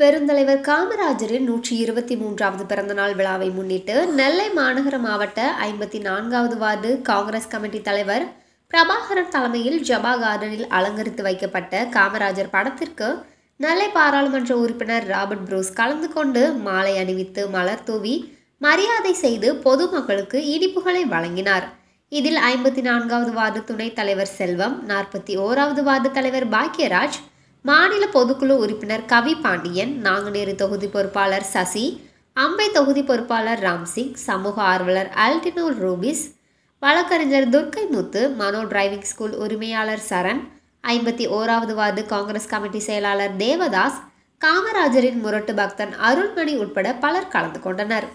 பெருந்தலைவர் காமராஜரின் 123வது பிறந்தநாள் விழாவை முன்னிட்டு நெல்லை மாநகர மாவட்ட 54வது வார்டு காங்கிரஸ் கமிட்டி தலைவர் பிரபாகரன் தலைமையில் ஜபா கார்டனில் அலங்கரித்து வைக்கப்பட்ட காமராஜர் படத்திற்கு நெல்லை பாராளுமன்ற உறுப்பினர் ராபர்ட் புரூஸ் கலந்து கொண்டு மாலை அணிவித்து மலர் தூவி மரியாதை செய்து பொதுமக்களுக்கு இனிப்புகளை வழங்கினார். இதில் 54வது வார்டு துணைத் தலைவர் செல்வம், 41வது வார்டு தலைவர் பாக்கியராஜ், மாநில பொதுக்குழு உறுப்பினர் கவி பாண்டியன், நாங்குநேரி தொகுதி பொறுப்பாளர் சசி, அம்பை தொகுதி பொறுப்பாளர் ராம்சிங், சமூக ஆர்வலர் ஆல்டினோ ரூபிஸ், வழக்கறிஞர் துர்க்கைமுத்து, மனோ டிரைவிங் ஸ்கூல் உரிமையாளர் சரண், 51வது வார்டு காங்கிரஸ் கமிட்டி செயலாளர் தேவதாஸ், காமராஜரின் முரட்டு பக்தன் அருள்மணி உட்பட பலர் கலந்து கொண்டனர்.